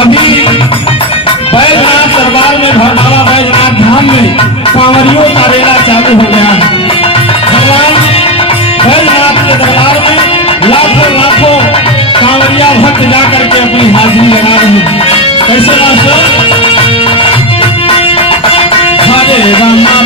अभी बैजनाथ दरबार में बाबा बैजनाथ धाम में कांवरियों का रेला चालू हो गया है। भगवान बैजनाथ के दरबार में लाखों लाखों कांवरिया भक्त जाकर के अपनी हाजिरी लगा रहे हैं। कैसे मास्टर? हरे रामा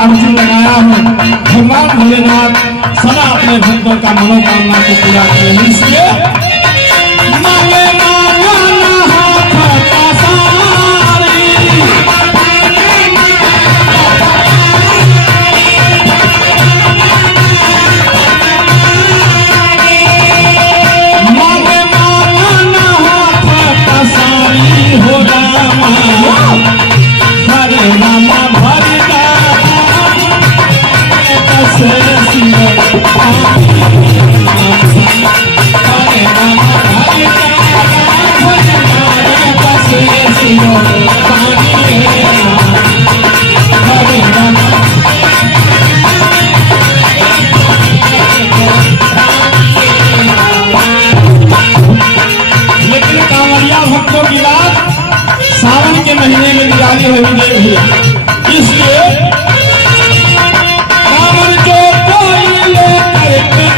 अर्जुन लगाया हूँ। भगवान भोलेनाथ सदा अपने भक्तों का मनोकामना को पूरा करें। इसलिए सावन के महीने में निराली होगी। इसलिए कांवर जो कोई लेकर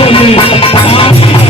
बोले